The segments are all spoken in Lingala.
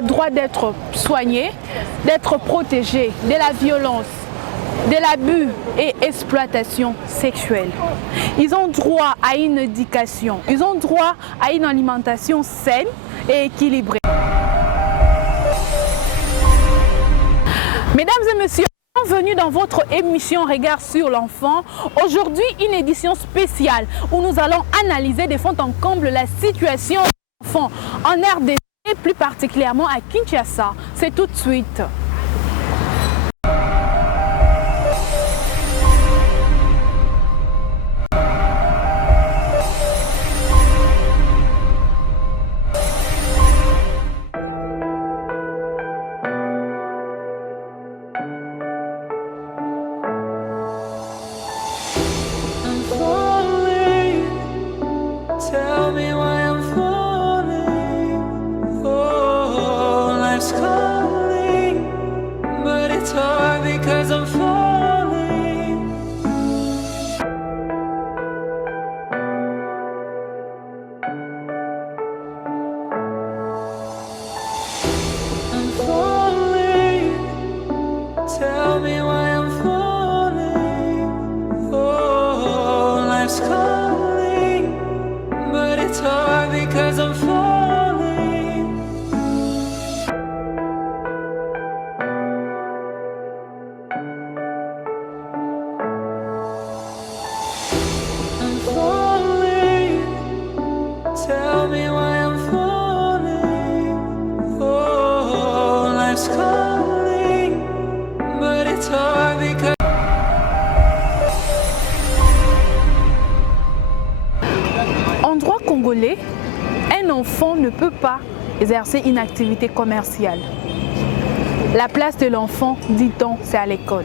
a droit d'être soigné, d'être protégé de la violence, de l'abus et exploitation sexuelle. Ils ont droit à une éducation, ils ont droit à une alimentation saine et équilibrée. Mesdames et messieurs, bienvenue dans votre émission Regard sur l'enfant. Aujourd'hui, une édition spéciale où nous allons analyser de fond en comble la situation des enfants en RDC et plus particulièrement à Kinshasa. C'est tout de suite. En droit congolais, un enfant ne peut pas exercer une activité commerciale. La place de l'enfant, dit-on, c'est à l'école.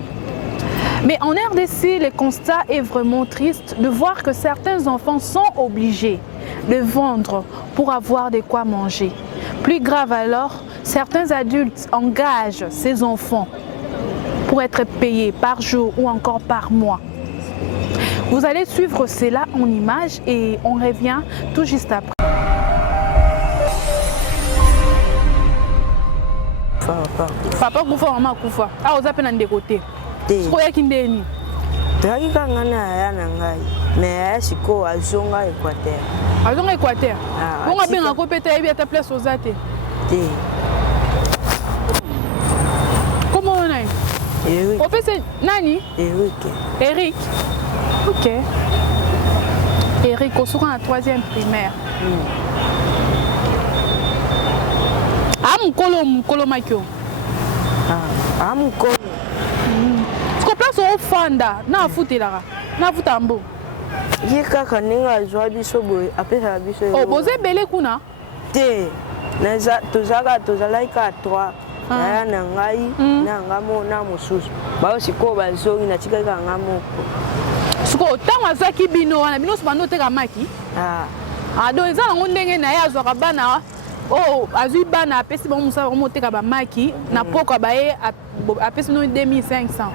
Mais en RDC, le constat est vraiment triste de voir que certains enfants sont obligés de vendre pour avoir de quoi manger. Plus grave alors, certains adultes engagent ces enfants pour être payés par jour ou encore par mois. Vous allez suivre cela en images et on revient tout juste après. Papa kufa mama kufa. Ah oza pena ndekote. Siko yaki ndeni. Taki kanga na ya na ngai. Mais siko azonga Équateur. Azonga Équateur. Bonga benga ko peta yebi ata place ozate. Te. Comment on est? Eric. On fait c'est nani? Eric. Eric. Ok. Eric, on sera en 3e primaire. Mukolo makyo. Mukolo. Siko place au fanda na futelaka. Na futambo. Yeka kaninga zwa biso boy apesa biso. Oh boze belé kuna? Te. Naza tozalaika 3. Na na ngai na ngamo na mususu. Ba siko bazongi na tikaka ngamo. Siko tango azaki bino wana bino sibano teka maki. Donc eza nango ndenge na ye azwaka bana oh azwi bana apesi bango mosala bango moteka bamaki na poko baye apesi bino 2500.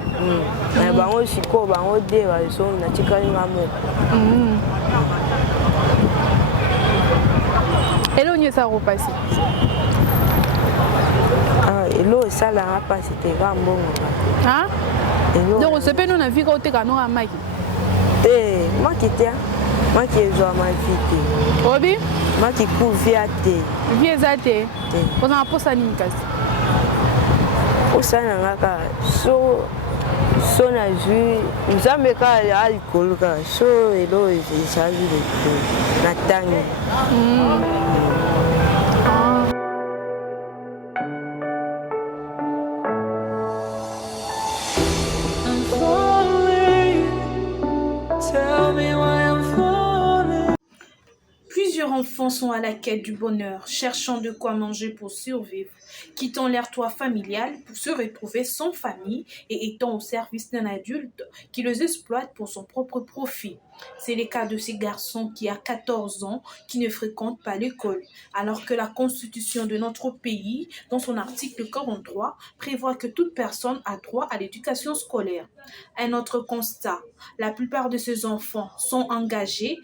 Na bango siko bango de bazongi na tikali ngamo. Elo nyesa repasser. Elo sala nga pasi te gambongo. Donc on se peut nous na vie ko teka no maki. Maki te. Maki ezwa ma vie te. Obi? Maki ku via te. Vie ezate. On a posa nini kasi. Osana ngaka so na jui nzambe ka alcool ka so elo ezali le na tangi. Plusieurs enfants sont à la quête du bonheur, cherchant de quoi manger pour survivre, quittant leur toit familial pour se retrouver sans famille et étant au service d'un adulte qui les exploite pour son propre profit. C'est le cas de ces garçons qui, à 14 ans, qui ne fréquentent pas l'école, alors que la Constitution de notre pays, dans son article 43, prévoit que toute personne a droit à l'éducation scolaire. Un autre constat, la plupart de ces enfants sont engagés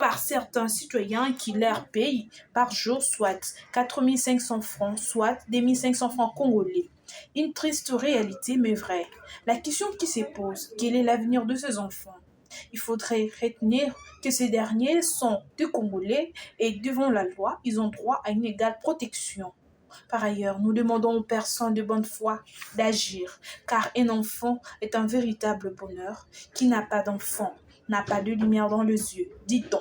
par certains citoyens qui leur payent par jour soit 4 500 francs, soit 2 500 francs congolais. Une triste réalité, mais vraie. La question qui se pose, quel est l'avenir de ces enfants? Il faudrait retenir que ces derniers sont des Congolais et devant la loi, ils ont droit à une égale protection. Par ailleurs, nous demandons aux personnes de bonne foi d'agir, car un enfant est un véritable bonheur. Qui n'a pas d'enfant n'a pas de lumière dans les yeux, dit-on.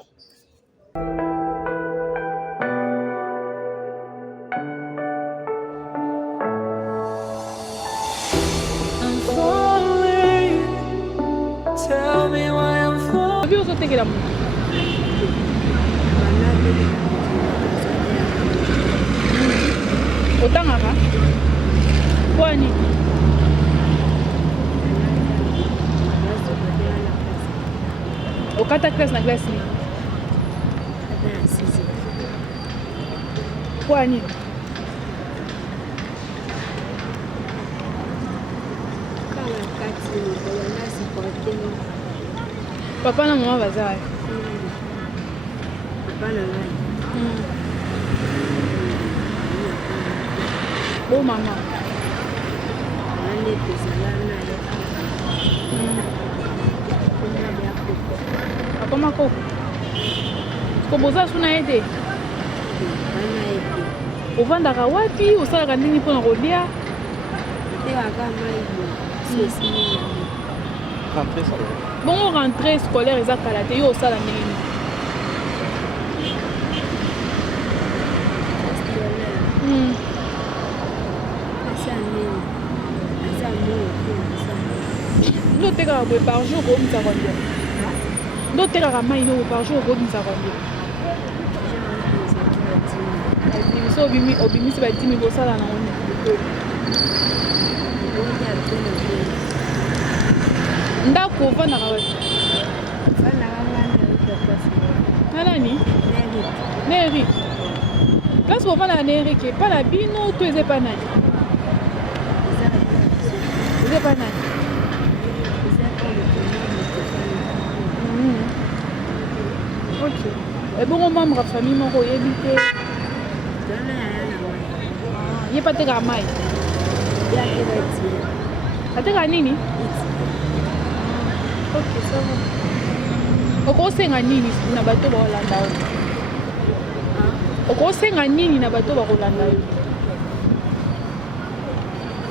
Otangaka kwani okata classe na classe ni kwani papa na mama baza wapi? Oh mama. Akoma koko. Koboza suna ete. Ovandaka wapi? Osalaka nini mpona kolia? Bongo rentrée scolaire eza kala te yo osala nini? Ndo tekaka boye par jour obimisa combien? Ndo tekaka mai no par jour obimisa combien? So obimisi ba 10 000 osala na ngoni. Ndako ovandaka wapi? Nani? Neri. Place ovandaka na Eric epa na bino to eza epa nani? Eza epa nani? Ok. Et bon, membre de famille, mon royaume habité. Il n'y a pas de gamay. Il y a nini? Ok, ça va. Oko senga nini na bato ba Holanda? Oko senga nini na bato ba Holanda?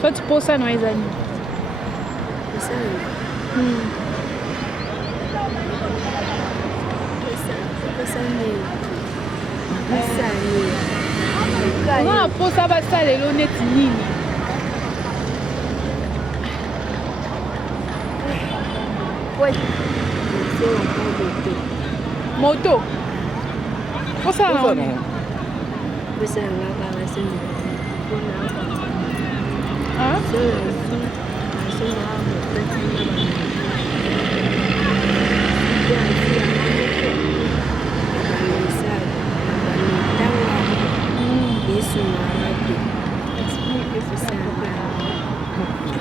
Soit posa no ezani. Ona posa basalelo neti nini? Moto. Posa na oni. Posa na kama sini. Ah?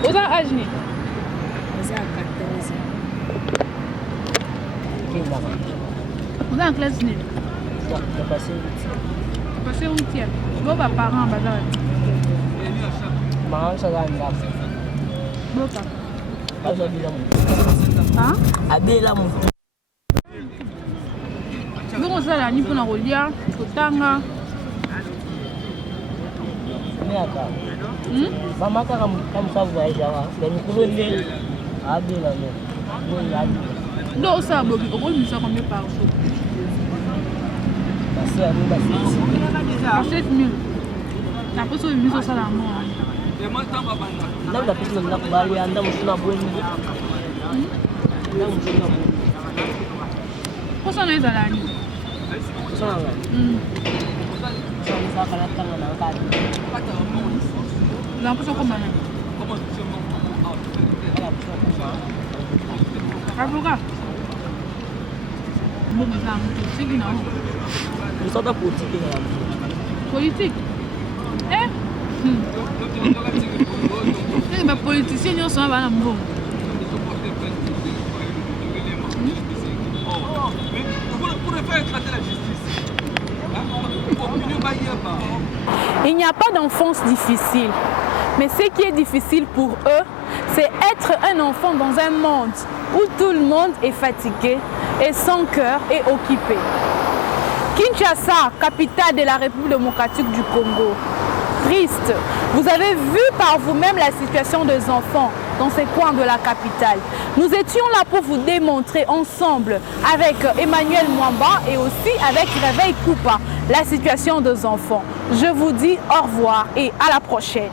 Oza âge ni? Oza 14. Oza en classe ni? J'ai passé 8. Passé 8e. Boba parents baza. Maman ça va là. Boba. Aza bila mu. Ah? Abela mu. Bongo sala ni pona kolia, kotanga. Miaka. Mama kaka msavu ajawa. Ndio kulele abela no. Ndio yaji. Ndo sa bobi okomisa combien par jour? Basi ya nini basi? 7000. Na poso miso sala mo. Labda pesa nakubali anda msuna bweni. Ndio msuna bweni. Poso na eza nani? Poso na nani? Sasa kana tanga na kadi. Na poso koma nani? Avocat. Mbongo za mtu siki na ho. Msota politique na Politique. Eh? Les politiciens sont là mbongo. a pas d'enfance difficile. Mais ce qui est difficile pour eux, c'est être un enfant dans un monde où tout le monde est fatigué et son cœur est occupé. Kinshasa, capitale de la République démocratique du Congo. Triste. Vous avez vu par vous-même la situation des enfants dans ces coins de la capitale. Nous étions là pour vous démontrer ensemble avec Emmanuel Mwamba et aussi avec Réveil Coupa la situation des enfants. Je vous dis au revoir et à la prochaine.